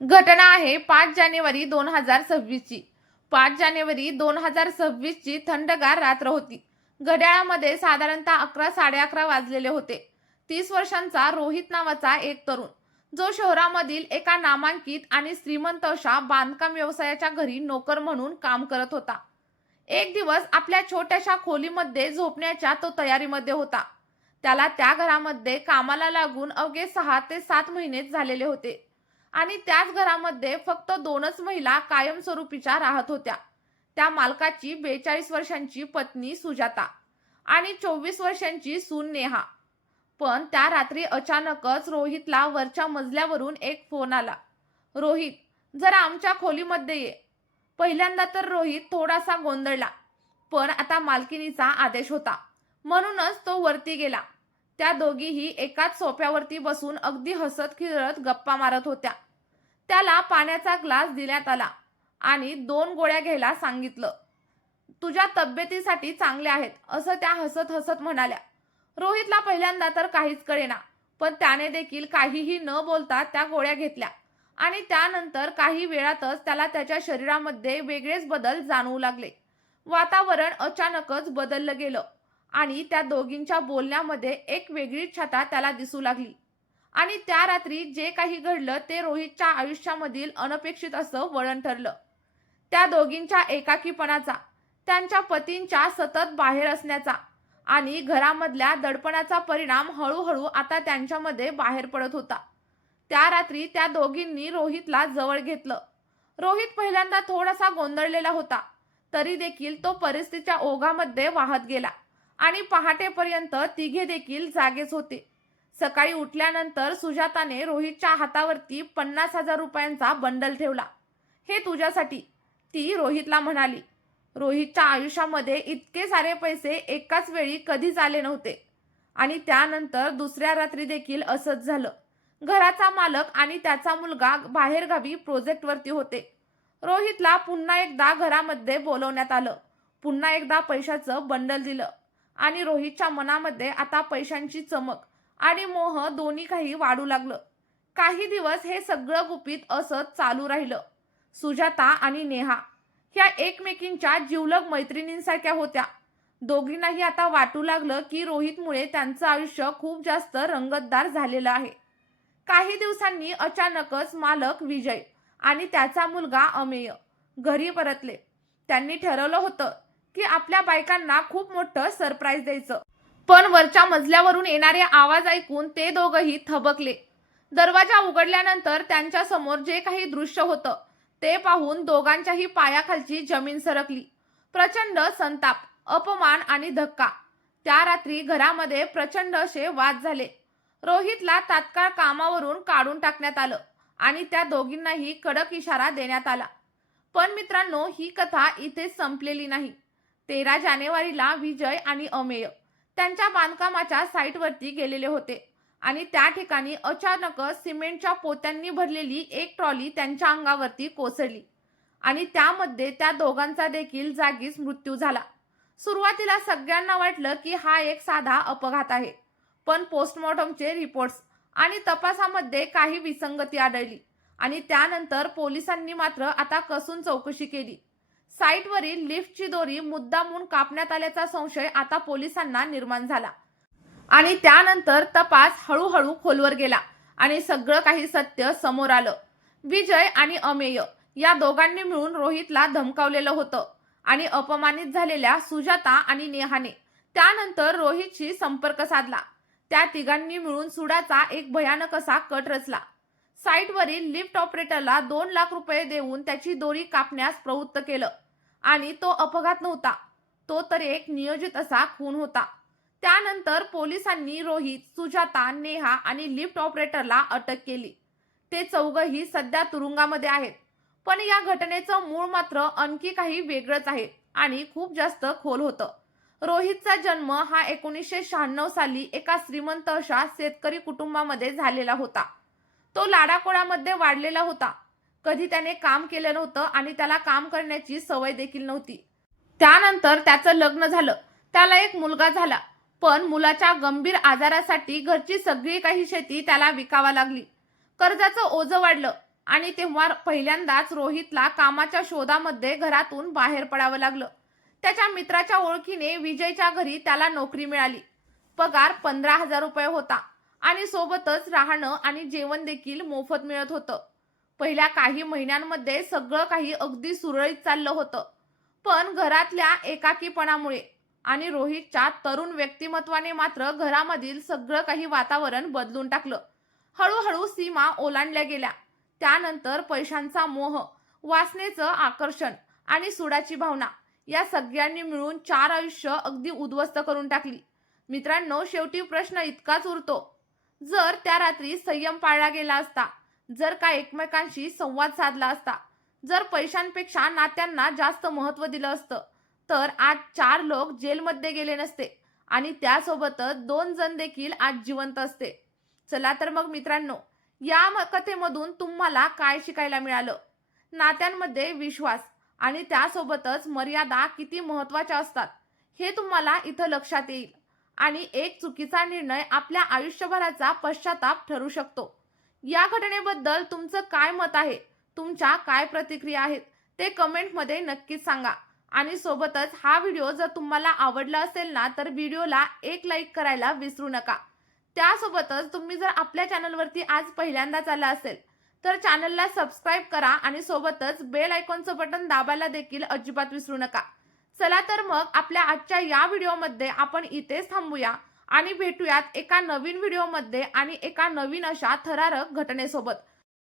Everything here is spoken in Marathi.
घटना आहे 5 जानेवारी 2026 ची। 5 जानेवारी 2026 ची थंडगार रात्र होती। घड्याळामध्ये साधारणतः 11:11 वाजलेले होते। 30 वर्षांचा रोहित नावाचा एक तरुण, जो शहरामधील एका नामांकित आणि श्रीमंत अशा बांधकाम व्यवसायाच्या घरी नोकर म्हणून काम करत होता। एक दिवस आपल्या छोट्याशा खोलीमध्ये झोपण्याच्या तो तयारीमध्ये होता। त्याला त्या घरामध्ये कामाला लागून अवघे 6 ते 7 महिनेच झालेले होते आणि त्याच घरामध्ये फक्त 2च महिला कायमस्वरूपीच्या राहत होत्या। त्या मालकाची 42 वर्षांची पत्नी सुजाता आणि 24 वर्षांची सून नेहा। पण त्या रात्री अचानकच रोहितला वरच्या मजल्यावरून एक फोन आला। रोहित, जरा आमच्या खोलीमध्ये ये। पहिल्यांदा तर रोहित थोडासा गोंधळला, पण आता मालकिनीचा आदेश होता म्हणूनच तो वरती गेला। त्या दोघीही एकाच सोफ्यावरती बसून अगदी हसत खेळत गप्पा मारत होत्या। त्याला पाण्याचा ग्लास देण्यात आला आणि 2 गोळ्या घ्यायला सांगितलं। तुझ्या तब्येतीसाठी चांगल्या आहेत, असं त्या हसत हसत म्हणाल्या। रोहितला पहिल्यांदा तर काहीच कळेना, पण त्याने देखील काहीही न बोलता त्या गोळ्या घेतल्या आणि त्यानंतर काही वेळातच त्याला त्याच्या शरीरामध्ये वेगळेच बदल जाणवू लागले। वातावरण अचानकच बदललं गेलं आणि त्या दोघींच्या बोलण्यामध्ये एक वेगळीच छटा त्याला दिसू लागली। आणि त्या रात्री जे काही घडलं ते रोहितच्या आयुष्यामधील अनपेक्षित असं वळण ठरलं। त्या दोघींच्या एकाकीपणाचा, त्यांच्या पतींच्या सतत बाहेर असण्याचा आणि घरामधल्या दडपणाचा परिणाम हळूहळू आता त्यांच्यामध्ये बाहेर पडत होता। त्या रात्री त्या दोघींनी रोहितला जवळ घेतलं। रोहित पहिल्यांदा थोडासा गोंधळलेला होता, तरी देखील तो परिस्थितीच्या ओघामध्ये वाहत गेला आणि पहाटेपर्यंत तिघे देखील जागेच होते। सकाळी उठल्यानंतर सुजाताने रोहितच्या हातावरती 50,000 रुपयांचा बंडल ठेवला। हे तुझ्यासाठी, ती रोहितला म्हणाली। रोहितच्या आयुष्यामध्ये इतके सारे पैसे एकाच वेळी कधीच आले नव्हते आणि त्यानंतर दुसऱ्या रात्री देखील असंच झालं। घराचा मालक आणि त्याचा मुलगा बाहेरगावी प्रोजेक्टवरती होते। रोहितला पुन्हा एकदा घरामध्ये बोलवण्यात आलं। पुन्हा एकदा पैशाचं बंडल दिलं आणि रोहितच्या मनामध्ये आता पैशांची चमक आणि मोह दोन्ही काही वाढू लागलं। काही दिवस हे सगळं गुपित असंच चालू राहिलं। सुजाता आणि नेहा ह्या एकमेकींच्या जिवलग मैत्रिणींसारख्या होत्या। दोघींनाही आता वाटू लागलं की रोहितमुळे त्यांचं आयुष्य खूप जास्त रंगतदार झालेलं आहे। काही दिवसांनी अचानकच मालक विजय आणि त्याचा मुलगा अमेय घरी परतले। त्यांनी ठरवलं होतं की आपल्या बायकांना खूप मोठं सरप्राईज द्यायचं। पण वरच्या मजल्यावरून येणारे आवाज ऐकून ते दोघंही थबकले। दरवाजा उघडल्यानंतर त्यांच्या समोर जे काही दृश्य होतं ते पाहून दोघांच्याही पायाखालची जमीन सरकली। प्रचंड संताप, अपमान आणि धक्का। त्या रात्री घरामध्ये प्रचंड असे वाद झाले। रोहितला तात्काळ कामावरून काढून टाकण्यात आलं आणि त्या दोघींनाही कडक इशारा देण्यात आला। पण मित्रांनो, ही कथा इथेच संपलेली नाही। 13 जानेवारीला विजय आणि अमेय त्यांच्या बांधकामाच्या साईटवरती गेलेले होते आणि त्या ठिकाणी अचानकच सिमेंटच्या पोत्यांनी भरलेली एक ट्रॉली त्यांच्या अंगावरती कोसळली आणि त्यामध्ये त्या दोघांचा देखील जागीच मृत्यू झाला। सुरुवातीला सगळ्यांना वाटलं की हा एक साधा अपघात आहे, पण पोस्टमॉर्टमचे रिपोर्ट्स आणि तपासामध्ये काही विसंगती आढळली आणि त्यानंतर पोलिसांनी मात्र आता कसून चौकशी केली। साईटवरील लिफ्टची दोरी मुद्दामून कापण्यात आल्याचा संशय आता पोलिसांना निर्माण झाला आणि त्यानंतर तपास हळूहळू खोलवर गेला आणि सगळं काही सत्य समोर आलं। विजय आणि अमेय या दोघांनी मिळून रोहितला धमकावलेलं होतं आणि अपमानित झालेल्या सुजाता आणि नेहाने त्यानंतर रोहितशी संपर्क साधला। त्या तिघांनी मिळून सुडाचा एक भयानक असा कट रचला। साईटवरील लिफ्ट ऑपरेटरला 2 लाख रुपये देऊन त्याची दोरी कापण्यास प्रवृत्त केलं आणि तो अपघात नव्हता, तो तर एक नियोजित असा खून होता। त्यानंतर पोलिसांनी रोहित, सुजाता, नेहा आणि लिफ्ट ऑपरेटरला अटक केली। ते चौघही सध्या तुरुंगामध्ये आहेत। पण या घटनेचं मूळ मात्र आणखी काही वेगळंच आहे आणि खूप जास्त खोल होतं। रोहितचा जन्म हा 1996 साली एका श्रीमंत अशा शेतकरी कुटुंबामध्ये झालेला होता। तो लाडाकोडामध्ये वाढलेला होता। कधी त्याने काम केलं नव्हतं आणि त्याला काम करण्याची सवय देखील नव्हती। त्यानंतर त्याचं लग्न झालं, त्याला एक मुलगा झाला, पण मुलाच्या गंभीर आजारासाठी घरची सगळी काही शेती त्याला विकावा लागली। कर्जाचं ओझं वाढलं आणि तेव्हा पहिल्यांदाच रोहितला कामाच्या शोधामध्ये घरातून बाहेर पडावं लागलं. त्याच्या मित्राच्या ओळखीने विजयच्या घरी त्याला नोकरी मिळाली. पगार 15,000 रुपये होता आणि सोबतच राहणं आणि जेवण देखील मोफत मिळत होतं. पहिल्या काही महिन्यांमध्ये सगळं काही अगदी सुरळीत चाललं होतं. पण घरातल्या एकाकीपणामुळे आणि रोहितच्या तरुण व्यक्तिमत्वाने मात्र घरामधील सगळं काही वातावरण बदलून टाकलं. हळूहळू सीमा ओलांडल्या गेल्या. त्यानंतर पैशांचा मोह, वासनेचं आकर्षण आणि सुडाची भावना या सगळ्यांनी मिळून 4 आयुष्य अगदी उद्ध्वस्त करून टाकली. मित्रांनो, शेवटी प्रश्न इतकाच उरतो, जर त्या रात्री संयम पाळला गेला असता, जर का एकमेकांशी संवाद साधला असता, जर पैशांपेक्षा नात्यांना जास्त महत्त्व दिलं असतं, तर आज 4 लोक जेलमध्ये गेले नसते आणि त्यासोबतच 2 जण देखील आज जिवंत असते. चला तर मग मित्रांनो, या कथेमधून तुम्हाला काय शिकायला मिळालं? नात्यांमध्ये विश्वास आणि त्यासोबतच मर्यादा किती महत्त्वाच्या असतात हे तुम्हाला इथं लक्षात येईल. आणि एक चुकीचा निर्णय आपल्या आयुष्यभराचा पश्चाताप ठरू शकतो. या घटनेबद्दल तुमचं काय मत आहे? तुमच्या काय प्रतिक्रिया आहेत ते कमेंटमध्ये नक्कीच सांगा. आणि सोबतच हा व्हिडिओ जर तुम्हाला आवडला असेल ना, तर व्हिडिओला एक लाईक करायला विसरू नका. त्यासोबतच तुम्ही जर आपल्या चॅनलवरती आज पहिल्यांदाच आला असेल तर चॅनलला सबस्क्राईब करा आणि सोबतच बेल आयकॉनचं बटन दाबायला देखील अजिबात विसरू नका. चला तर मग आपल्या आजच्या या व्हिडिओमध्ये आपण इथेच थांबूया आणि भेटूयात एका नवीन व्हिडिओमध्ये आणि एका नवीन अशा थरारक घटनेसोबत.